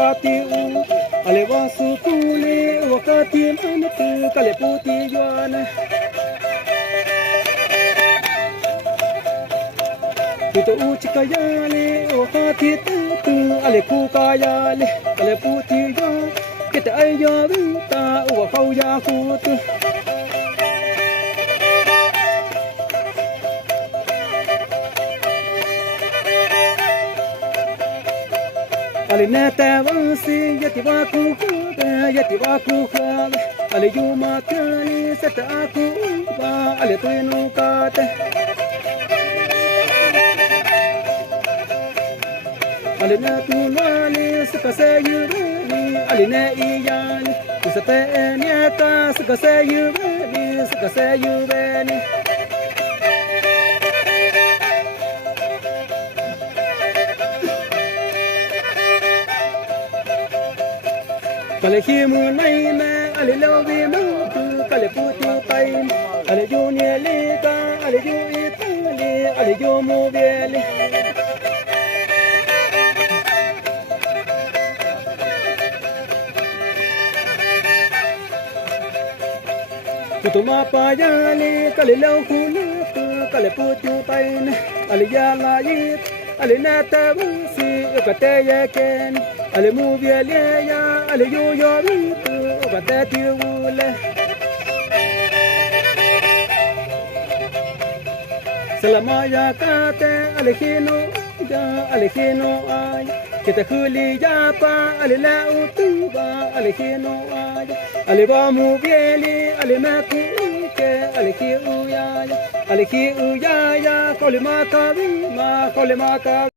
wakati u ale wasu kule wakati manatu kale puti yuana Kuto uchika yale wakati tu ale kuka yale kale puti yuana kita ayo vita uwa kau ya kutu Ale neta vansi yati waku khale ale yuma kani seta aku ba ale tuinu kate Ale natu lali sikase yubani ale ne iyani kusape nieta sikase yubani Kale himu naime, ale lovi mutu, kale putu paim, ale yu nielika, ale yu itali, ale yu mubieli. Putu mapayali, kale lau kulutu, kale putu paim, ale yala yit, ale neta busi, ukate yeken, ale mubieli ya. Ale yo vitu batati ule Selama ya kate ale hino ay kita huli ya pa ale la utuba ale hino ay ale ba mu bieli ale maku ke ale ki uya ya kole maka